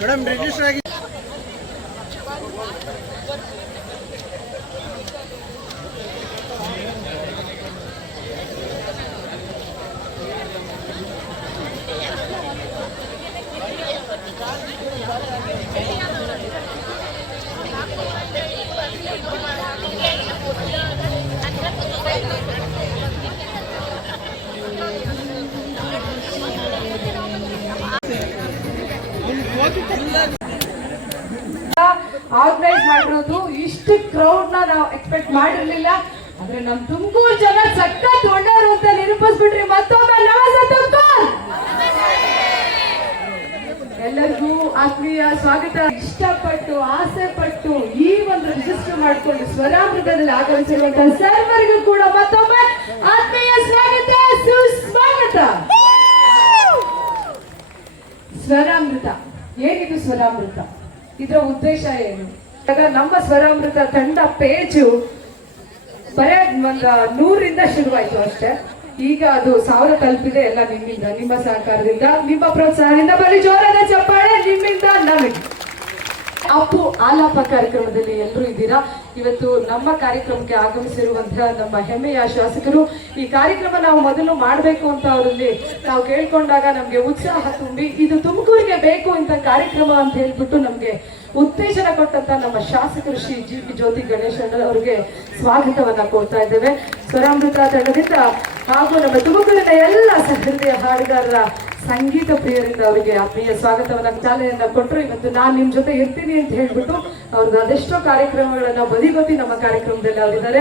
Madam register ಆಗಿ organise ಮಾಡಿರೋದು. ಇಷ್ಟು ಕ್ರೌಡ್ ನಾವು ಎಕ್ಸ್ಪೆಕ್ಟ್ ಮಾಡಿರ್ಲಿಲ್ಲ. ಆದ್ರೆ ನಮ್ ತುಮಕೂರು ಜನ ಸಖತ್ ಒಳ್ಳೆಯವರು ಅಂತ ನಿರೂಪಿಸ್ಬಿಟ್ರಿ. ಮತ್ತೊಮ್ಮೆ ಎಲ್ಲರಿಗೂ ಆತ್ಮೀಯ ಸ್ವಾಗತ. ಇಷ್ಟಪಟ್ಟು ಆಸೆ ಪಟ್ಟು ಈ ಒಂದು ರಿಜಿಸ್ಟರ್ ಮಾಡಿಕೊಂಡು ಸ್ವರಾಮೃತದಲ್ಲಿ ಆಗಮಿಸಿರುವಂತಹ ಸರ್ವರಿಗೂ ಕೂಡ ಮತ್ತೊಮ್ಮೆ ಆತ್ಮೀಯ ಸ್ವಾಗತ, ಸುಸ್ವಾಗತ. ಸ್ವರಾಮೃತ ಏನಿದು? ಸ್ವರಾಮೃತ ಇದರ ಉದ್ದೇಶ ಏನು? ನಮ್ಮ ಸ್ವರಾಮೃತ ತಂಡ ಪೇಜು ಬರೇ 100ರಿಂದ ಶುರುವಾಯ್ತು ಅಷ್ಟೇ. ಈಗ ಅದು 1000 ತಲುಪಿದೆ. ಎಲ್ಲ ನಿಮ್ಮಿಂದ, ನಿಮ್ಮ ಸಹಕಾರದಿಂದ, ನಿಮ್ಮ ಪ್ರೋತ್ಸಾಹದಿಂದ. ಬರೀ ಜೋರಾದ ಚಪ್ಪಾಳೆ ನಿಮ್ಮಿಂದ ನಮಗೆ. ಅಪ್ಪು ಆಲಾಪ ಕಾರ್ಯಕ್ರಮದಲ್ಲಿ ಎಲ್ಲರೂ ಇದ್ದೀರಾ. ಇವತ್ತು ನಮ್ಮ ಕಾರ್ಯಕ್ರಮಕ್ಕೆ ಆಗಮಿಸಿರುವಂತಹ ನಮ್ಮ ಹೆಮ್ಮೆಯ ಶಾಸಕರು. ಈ ಕಾರ್ಯಕ್ರಮ ನಾವು ಮೊದಲು ಮಾಡಬೇಕು ಅಂತ ಅವರಲ್ಲಿ ನಾವು ಕೇಳ್ಕೊಂಡಾಗ ನಮ್ಗೆ ಉತ್ಸಾಹ ತುಂಬಿ ಇದು ತುಮಕೂರಿಗೆ ಬೇಕು ಇಂಥ ಕಾರ್ಯಕ್ರಮ ಅಂತ ಹೇಳ್ಬಿಟ್ಟು ನಮ್ಗೆ ಉತ್ತೇಜನ ಕೊಟ್ಟಂತ ನಮ್ಮ ಶಾಸಕರು ಶ್ರೀ GP ಜ್ಯೋತಿ ಗಣೇಶ್ ಅವರಿಗೆ ಸ್ವಾಗತವನ್ನ ಕೊಡ್ತಾ ಇದ್ದೇವೆ. ಸ್ವರಾಮೃತ ತಂಡದಿಂದ ಹಾಗೂ ನಮ್ಮ ತುಮಕೂರಿನ ಎಲ್ಲ ಸಹೃದಯ ಹಾಡುಗಾರರ ಸಂಗೀತ ಪ್ರಿಯರಿಂದ ಅವರಿಗೆ ಆತ್ಮೀಯ ಸ್ವಾಗತವನ್ನ ಚಾಲನೆಯನ್ನ ಕೊಟ್ಟರು. ಇವತ್ತು ನಾನು ನಿಮ್ ಜೊತೆ ಇರ್ತೀನಿ ಅಂತ ಹೇಳ್ಬಿಟ್ಟು ಅವ್ರದ್ದು ಅದೆಷ್ಟೋ ಕಾರ್ಯಕ್ರಮಗಳನ್ನ ಬದಿಗೊತ್ತಿ ನಮ್ಮ ಕಾರ್ಯಕ್ರಮದಲ್ಲಿ ಅವರಿದ್ದಾರೆ.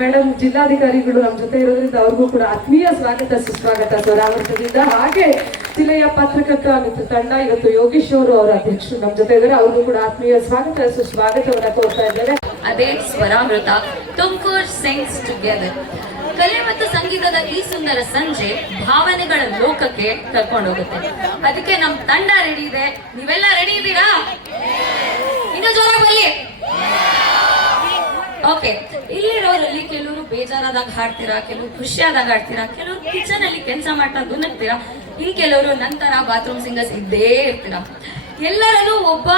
ಮೇಡಮ್ ಜಿಲ್ಲಾಧಿಕಾರಿಗಳು ನಮ್ಮ ಜೊತೆ ಇರೋದ್ರಿಂದ ಅವ್ರಿಗೂ ಕೂಡ ಆತ್ಮೀಯ ಸ್ವಾಗತ, ಸುಸ್ವಾಗತ ಸ್ವರಾಮೃತದಿಂದ. ಹಾಗೆ ಜಿಲ್ಲೆಯ ಪತ್ರಕರ್ತ ಮತ್ತು ತಂಡ ಇವತ್ತು ಯೋಗೀಶ್ ಅವರು ಅವರ ಅಧ್ಯಕ್ಷರು ನಮ್ಮ ಜೊತೆ ಇದ್ದಾರೆ. ಅವ್ರಿಗೂ ಕೂಡ ಆತ್ಮೀಯ ಸ್ವಾಗತ, ಸುಸ್ವಾಗತವನ್ನ ಕೋರ್ತಾ ಇದ್ದಾರೆ. ಅದೇ ಸ್ವರಾಮೃತ, ತುಮಕೂರು ಸಿಂಗ್ಸ್ ಟುಗೆದರ್. ಕಲೆ ಮತ್ತು ಸಂಗೀತದ ಈ ಸುಂದರ ಸಂಜೆ ಭಾವನೆಗಳ ಲೋಕಕ್ಕೆ ಕರ್ಕೊಂಡು ಹೋಗುತ್ತೆ. ಅದಕ್ಕೆ ನಮ್ ತಂಡ ರೆಡಿ ಇದೆ. ನೀವೆಲ್ಲ ರೆಡಿ ಇದ್ದೀರಾ? ಇನ್ನು ಜೋರ ಬರಲಿ. ಓಕೆ, ಇಲ್ಲಿರೋರಲ್ಲಿ ಕೆಲವರು ಬೇಜಾರಾದಾಗ ಹಾಡ್ತೀರಾ, ಕೆಲವರು ಖುಷಿಯಾದಾಗ ಹಾಡ್ತೀರಾ, ಕೆಲವರು ಕಿಚನ್ ಅಲ್ಲಿ ಕೆಲಸ ಮಾಡ್ತಾ ಗುನ್ನಗ್ತೀರಾ, ಇನ್ ಕೆಲವರು ನಂತರ ಬಾತ್ರೂಮ್ ಸಿಂಗರ್ಸ್ ಇದ್ದೇ ಇರ್ತೀರಾ. ಎಲ್ಲರಲ್ಲೂ ಒಬ್ಬ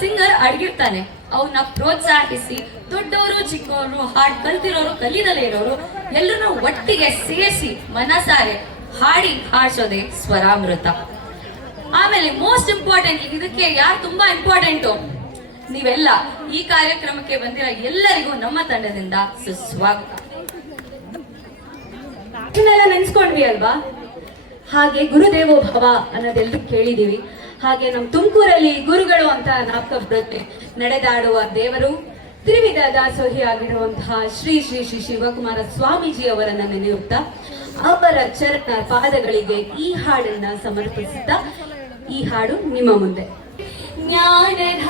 ಸಿಂಗರ್ ಅಡಗಿರ್ತಾನೆ. ಅವ್ರನ್ನ ಪ್ರೋತ್ಸಾಹಿಸಿ ದೊಡ್ಡವರು ಚಿಕ್ಕವರು, ಹಾಡ್ ಕಲ್ತಿರೋರು ಕಲಿದಲೇ ಇರೋರು ಎಲ್ಲರೂ ಒಟ್ಟಿಗೆ ಸೇರಿಸಿ ಮನಸಾರೆ ಹಾಡಿ ಹಾಡ್ಸೋದೆ ಸ್ವರಾಮೃತ. ಆಮೇಲೆ ಮೋಸ್ಟ್ ಇಂಪಾರ್ಟೆಂಟ್, ಇದಕ್ಕೆ ಯಾರು ತುಂಬಾ ಇಂಪಾರ್ಟೆಂಟು, ನೀವೆಲ್ಲ ಈ ಕಾರ್ಯಕ್ರಮಕ್ಕೆ ಬಂದಿರೋ ಎಲ್ಲರಿಗೂ ನಮ್ಮ ತಂಡದಿಂದ ಸುಸ್ವಾಗತ. ನೆನ್ಸ್ಕೊಂಡ್ವಿ ಅಲ್ವಾ? ಹಾಗೆ ಗುರುದೇವೋ ಭವ ಅನ್ನೋದೆಲ್ಲರೂ ಕೇಳಿದೀವಿ. ಹಾಗೆ ನಮ್ಮ ತುಮಕೂರಲ್ಲಿ ಗುರುಗಳು ಅಂತ ನಾಪಕ ಬರುತ್ತೆ. ನಡೆದಾಡುವ ದೇವರು, ತ್ರಿವಿಧ ದಾಸೋಹಿ ಆಗಿರುವಂತಹ ಶ್ರೀ ಶ್ರೀ ಶ್ರೀ ಶಿವಕುಮಾರ ಸ್ವಾಮೀಜಿ ಅವರನ್ನ ನೆನೆಯುತ್ತಾ ಅವರ ಚರಣ ಪಾದಗಳಿಗೆ ಈ ಹಾಡನ್ನ ಸಮರ್ಪಿಸುತ್ತಾ ಈ ಹಾಡು ನಿಮ್ಮ ಮುಂದೆ. ಜ್ಞಾನಧಾರಿಯನ್ನೆರೆದೆ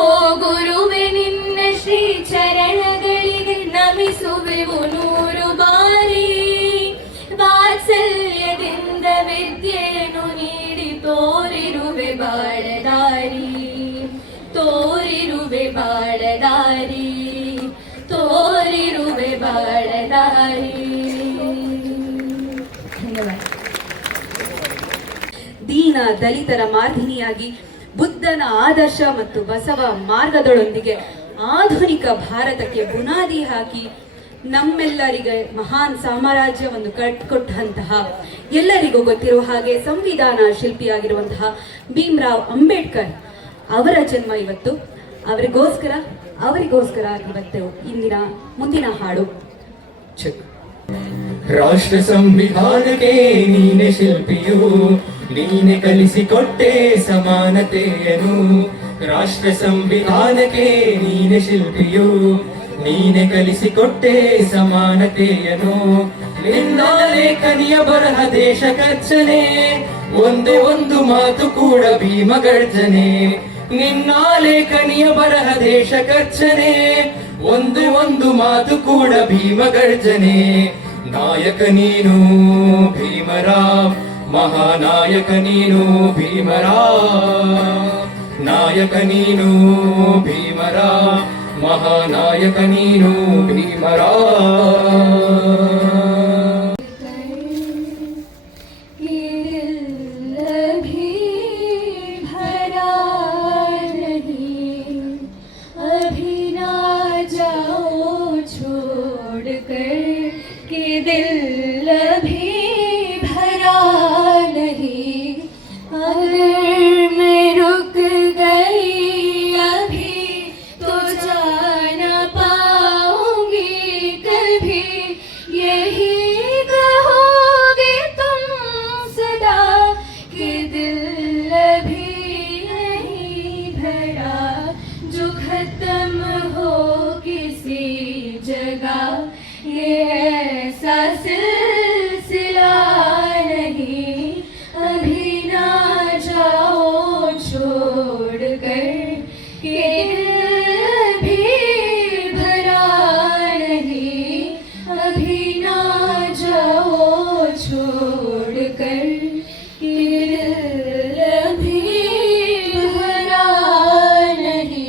ಓ ಗುರುವೆ, ನಿನ್ನ ಶ್ರೀ ಚರಣಗಳಿಗೆ ನಮಿಸುವೆವು 100 ಬಾರಿ. ವಾತ್ಸಲ್ಯದಿಂದ ವಿದ್ಯೆಯನ್ನು ನೀಡಿ ತೋರಿರುವೆ ಬಾಳದಾರಿ, ತೋರಿರುವೆ ಬಾಳದಾರಿ, ತೋರಿರುವೆ ಬಾಳದಾರಿ. ಧನ್ಯವಾದ. ದೀನ ದಲಿತರ ಮಾರ್ಧಿನಿಯಾಗಿ ಬುದ್ಧನ ಆದರ್ಶ ಮತ್ತು ಬಸವ ಮಾರ್ಗದೊಳೊಂದಿಗೆ ಆಧುನಿಕ ಭಾರತಕ್ಕೆ ಬುನಾದಿ ಹಾಕಿ ನಮ್ಮೆಲ್ಲರಿಗೆ ಮಹಾನ್ ಸಾಮ್ರಾಜ್ಯವನ್ನು ಕಟ್ಟಿಕೊಟ್ಟಂತಹ, ಎಲ್ಲರಿಗೂ ಗೊತ್ತಿರುವ ಹಾಗೆ ಸಂವಿಧಾನ ಶಿಲ್ಪಿಯಾಗಿರುವಂತಹ ಭೀಮರಾವ್ ಅಂಬೇಡ್ಕರ್ ಅವರ ಜನ್ಮ ಇವತ್ತು. ಅವರಿಗೋಸ್ಕರ ಇವತ್ತು ಮುಂದಿನ ಹಾಡು. ರಾಷ್ಟ್ರ ಸಂವಿಧಾನಕ್ಕೆ ನೀನೆ ಶಿಲ್ಪಿಯು, ನೀನೆ ಕಲಿಸಿಕೊಟ್ಟೆ ಸಮಾನತೆಯನು. ರಾಷ್ಟ್ರ ಸಂವಿಧಾನಕ್ಕೆ ನೀನೆ ಶಿಲ್ಪಿಯು, ನೀನೆ ಕಲಿಸಿಕೊಟ್ಟೆ ಸಮಾನತೆಯನು. ನಿನ್ನ ಲೇಖನಿಯ ಬರಹ ದೇಶ ಕರ್ಚನೆ, ಒಂದೇ ಒಂದು ಮಾತು ಕೂಡ ಭೀಮ ಗರ್ಜನೆ. ನಿನ್ನ ಲೇಖನಿಯ ಬರಹ ದೇಶ ಕರ್ಚನೆ, ಒಂದೇ ಒಂದು ಮಾತು ಕೂಡ ಭೀಮ ಗರ್ಜನೆ. ನಾಯಕ ನೀನು ಭೀಮರಾವ್, ಮಹಾನಾಯಕ ನೀನು ಭೀಮರಾವ್, ನಾಯಕ ನೀನು ಭೀಮರಾವ್. ನಾಯಕ ನೀನು ಭೀಮರ. दिल भी भरा नहीं, अगर मैं रुक गई अभी तो जा न पाऊंगी कभी, यही कहोगे तुम सदा कि दिल भी नहीं भरा, जो खत्म हो किसी जगह ये ऐसा सिलसिला नहीं, अभी ना जाओ छोड़ कर, ये दिल भी भरा नहीं, अभी ना जाओ छोड़ कर, ये दिल भी भरा नहीं.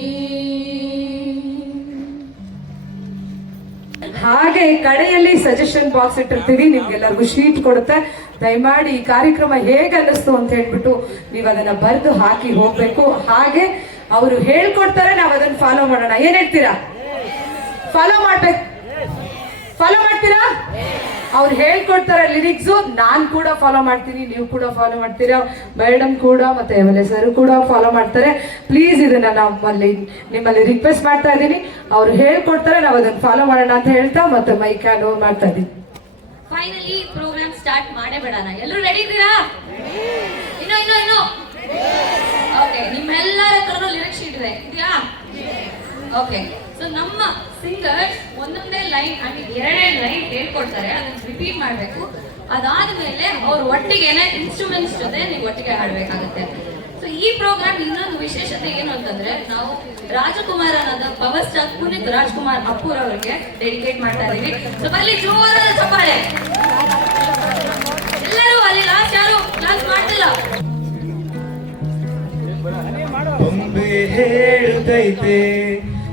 ಹಾಗೆ ಕಡೆಯಲ್ಲಿ ಸಜೆಷನ್ ಬಾಕ್ಸ್ ಇಟ್ಟಿರ್ತೀವಿ, ನಿಮ್ಗೆಲ್ಲರಿಗೂ ಶೀಟ್ ಕೊಡುತ್ತೆ. ದಯಮಾಡಿ ಈ ಕಾರ್ಯಕ್ರಮ ಹೇಗೆ ಅನ್ನಿಸ್ತು ಅಂತ ಹೇಳ್ಬಿಟ್ಟು ನೀವು ಅದನ್ನ ಬರೆದು ಹಾಕಿ ಹೋಗ್ಬೇಕು. ಹಾಗೆ ಅವರು ಹೇಳ್ಕೊಡ್ತಾರೆ, ನಾವು ಅದನ್ನ ಫಾಲೋ ಮಾಡೋಣ. ಏನ್ ಹೇಳ್ತೀರಾ? ಫಾಲೋ ಮಾಡ್ಬೇಕು. ಫಾಲೋ ಮಾಡ್ತೀರಾ? ಅವ್ರು ಹೇಳ್ಕೊಡ್ತಾರೆ ಲಿರಿಕ್ಸು, ನಾನ್ ಕೂಡ ಫಾಲೋ ಮಾಡ್ತೀನಿ, ನೀವು ಕೂಡ ಫಾಲೋ ಮಾಡ್ತೀರಾ, ಮೇಡಮ್ ಕೂಡ ಮತ್ತೆ ಎಮ್.ಎಲ್.ಎ. ಸರ್ ಕೂಡ ಫಾಲೋ ಮಾಡ್ತಾರೆ. ಪ್ಲೀಸ್ ಇದನ್ನ ನಿಮ್ಮಲ್ಲಿ ರಿಕ್ವೆಸ್ಟ್ ಮಾಡ್ತಾ ಇದ್ದೀನಿ. ಅವ್ರು ಹೇಳ್ಕೊಡ್ತಾರೆ, ನಾವು ಅದನ್ನ ಫಾಲೋ ಮಾಡೋಣ ಅಂತ ಹೇಳ್ತಾ ಮತ್ತೆ ಮೈಕ್ ಹ್ಯಾಂಡ್ ಓವರ್ ಮಾಡ್ತಾ ಇದ್ದೀನಿ. ಫೈನಲಿ ಪ್ರೋಗ್ರಾಮ್ ಸ್ಟಾರ್ಟ್ ಮಾಡೇ ಬಿಡೋಣ. ಎಲ್ಲರೂ ರೆಡಿ ಇದ್ದೀರಾ? ಇನ್ನು ಓಕೆ, ನಿಮ್ಮೆಲ್ಲರ ಹತ್ರನೂ ಲಿರಿಕ್ಸ್ ಶೀಟ್ ಇದೆಯಾ? ಓಕೆ, ಸೊ ನಮ್ಮ ಸಿಂಗರ್ ಒಂದೊಂದೇ ಲೈನ್ ಅಂಡ್ ಎರಡನೇ ಲೈನ್ ಹೇಳ್ಕೊಡ್ತಾರೆ, ಅದನ್ನ ರಿಪೀಟ್ ಮಾಡಬೇಕು. ಅದಾದ್ಮೇಲೆ ಅವ್ರ ಒಟ್ಟಿಗೆನೆ ಇನ್ಸ್ಟ್ರೂಮೆಂಟ್ಸ್ ಜೊತೆ ನೀವು ಒಟ್ಟಿಗೆ ಹಾಡ್ಬೇಕಾಗುತ್ತೆ. ಸೊ ಈ ಪ್ರೋಗ್ರಾಮ್ ಇನ್ನೊಂದು ವಿಶೇಷತೆ ಏನು ಅಂತಂದ್ರೆ, ನಾವು ರಾಜಕುಮಾರನಾದ ಪವರ್ ಸ್ಟಾರ್ ಪುನೀತ್ ರಾಜ್ಕುಮಾರ್ ಅಪ್ಪೂರ್ ಅವರಿಗೆ ಡೆಡಿಕೇಟ್ ಮಾಡ್ತಾ ಇದೀವಿ. ಸೊ ಬಲ್ಲಿ ಜೋರಾದ ಚಪ್ಪಾಳೆ ಎಲ್ಲರೂ. ಅಲ್ಲಿ ಲಾಸ್ಟ್ ಯಾರು ಕ್ಲಾಸ್ ಮಾಡ್ತಿಲ್ಲ. ಬೊಂಬೆ ಹೇಳುತ್ತೈತೆ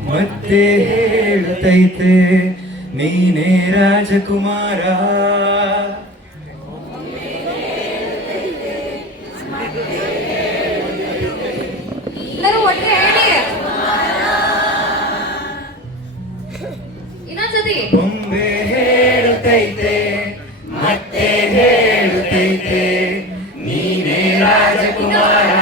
ಮತ್ತೆ ಹೇಳುತ್ತೈತೆ ನೀನೇ ರಾಜಕುಮಾರ. ಎಲ್ಲರೂ ಒಟ್ಟಿಗೆ ಹೇಳಿ ಇನ್ನೊಂದ್ಸತಿ. ಬೊಂಬೆ ಹೇಳುತ್ತೈತೆ ಮತ್ತೆ ಹೇಳುತ್ತೈತೆ ನೀನೇ ರಾಜಕುಮಾರ.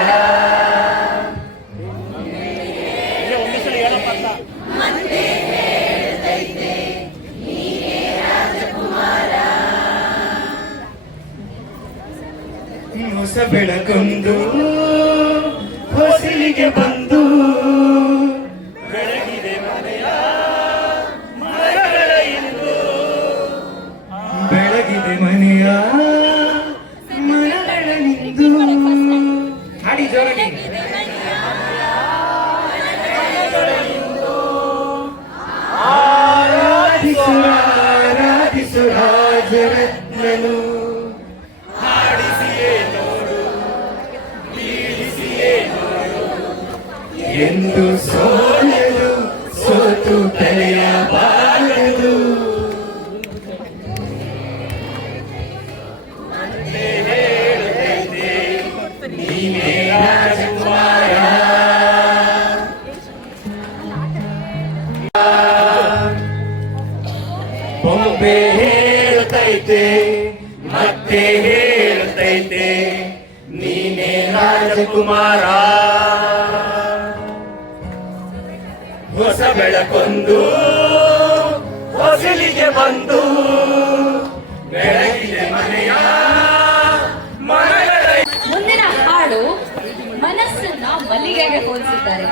ಹೊಸ ಬೆಳಕೊಂದು ಹೊಸಲಿಗೆ ಬಂದು ಬೆಳಗಿದೆ ಮನೆಯ ಮರಗಳ ಇಂದು, ಬೆಳಗಿದೆ ಮನೆಯ ಮರಗಳಿಂದು. ಹಾಡಿ ಜೋರಾಗಿ. ಆರಾಧಿಸು ರಾಜರತ್ನನು, ಎಂದು ಸೋಲಲು ಸೋತು ಕರೆಯಬಾರದು. ನೀನೇ ರಾಜಕುಮಾರ. ಬೊಂಬೆ ಹೇಳುತ್ತೈತೆ ಮತ್ತೆ ಹೇಳುತ್ತೈತೆ ನೀನೇ ರಾಜಕುಮಾರ. ಹೊಸ ಬೆಳಕೊಂದು ಹೊಸಲಿಗೆ ಬಂದು ಬೆಳಗಿದೆ ಮನೆಯ ಮರಗಳ. ಮುಂದಿನ ಹಾಡು ಮನಸ್ಸನ್ನ ಮಲ್ಲಿಗೆಗೆ ಹೋಲಿಸಿದ್ದಾರೆ.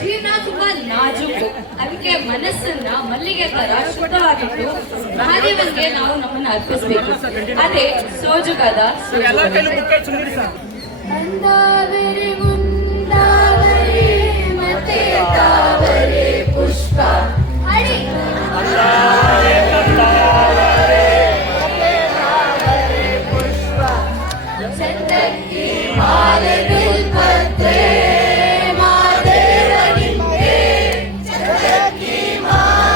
ಜೀವನ ತುಂಬಾ ನಾಜೂಕು, ಅದಕ್ಕೆ ಮನಸ್ಸನ್ನ ಮಲ್ಲಿಗೆ ತರ ಶುದ್ಧವಾಗಿಟ್ಟು ಮಹಾದೇವನ್ಗೆ ನಾವು ನಮ್ಮನ್ನ ಅರ್ಪಿಸಬೇಕು. ಅದೇ ಸೋಜುಗಾದ ಮತ್ತೆ ತಾವರೆ ಪುಷ್ಪ ಅಡಿ ಪುಷ್ಪ ಚಂದಕ್ಕಿ ಮಾಲೆ ಬಿಲ್ಪತ್ರೆ ಮಾದೇವನಿಗೆ ಚಂದಕ್ಕಿ ಮಾಲೆ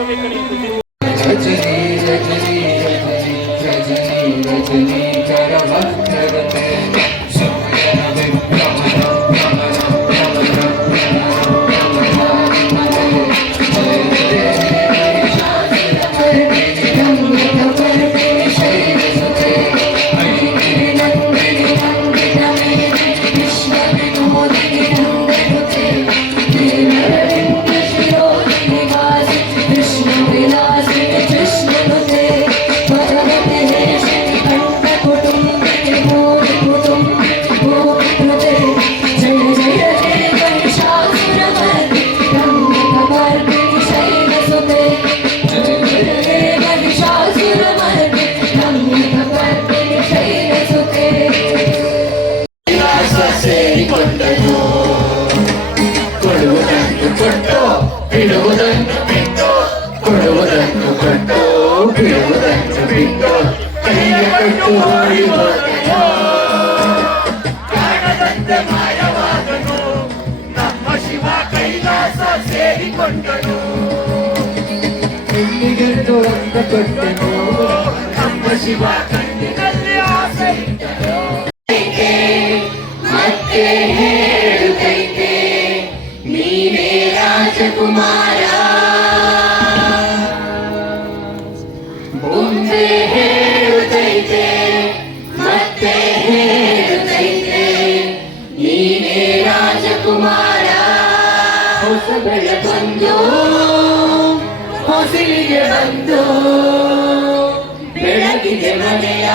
ರಜನಿ ರಜನಿ ರಜನಿ ರಜನಿ ರಜನಿ ಕರವಕ್ರಗತೆ ಸೂರ್ಯನ ವಿಭ್ರಮಣ ಭ್ರಮಣ ಸೇರಿಕೊಂಡನು ಕೊಡುವುದನ್ನು ಕೊಟ್ಟು ಬಿಡುವುದನ್ನು ಬಿಟ್ಟು ಕೊಡುವುದನ್ನು ಕೊಟ್ಟು ಬಿಡುವುದನ್ನು ಬಿಟ್ಟು ಕೈಯ ಕೊಟ್ಟು ಓಡಿ ಹೋದನು ಕಾಣದಂತೆ ಮಾಯವಾದನು ನಮ್ಮ ಶಿವ ಕೈಲಾಸ ಸೇರಿಕೊಂಡನು ಕಣ್ಣಿಗೆಂದು ರಕ್ತ ಕೊಟ್ಟನು ನಮ್ಮ ಶಿವ ಕಣ್ಣಿನಲ್ಲಿ ಆಸೆ ಇಟ್ಟನು ಮತ್ತೆ ಹೇಳುತ್ತೈತೆ ನೀನೇ ರಾಜಕುಮಾರ ಮುಂದೆ ಹೇಳುತ್ತೈತೆ ಮತ್ತೆ ಹೇಳುತ್ತೈತೆ ನೀನೇ ರಾಜಕುಮಾರ ಹೊಸ ಬೆಳಕೊಂದು ಹೊಸಿಲಿಗೆ ಬಂದು ಬೆಳಕಿಗೆ ಮನೆಯ